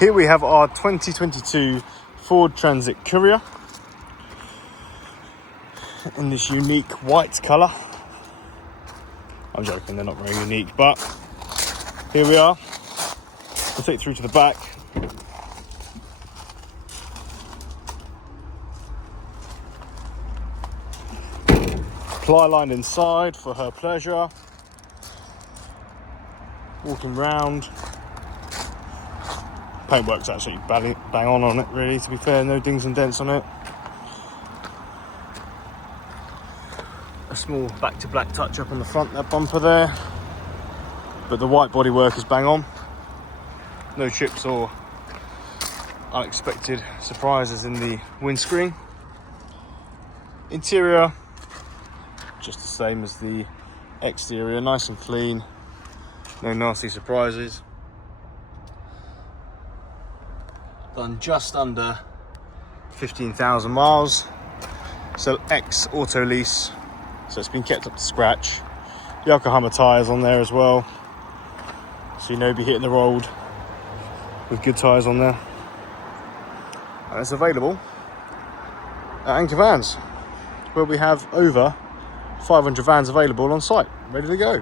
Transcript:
Here we have our 2022 Ford Transit Courier in this unique white colour. I'm joking, they're not very unique, but here we are. We'll take it through to the back. Ply lined inside for her pleasure. Walking round. Paintwork's actually bang on it, really, to be fair. No dings and dents on it. A small back to black touch up on the front, that bumper there. But the white bodywork is bang on. No chips or unexpected surprises in the windscreen. Interior, just the same as the exterior, nice and clean. No nasty surprises. Done just under 15,000 miles. So ex-auto lease, so it's been kept up to scratch. Yokohama tyres on there as well, so you know be hitting the road with good tyres on there. And it's available at Anchor Vans, where we have over 500 vans available on site, ready to go.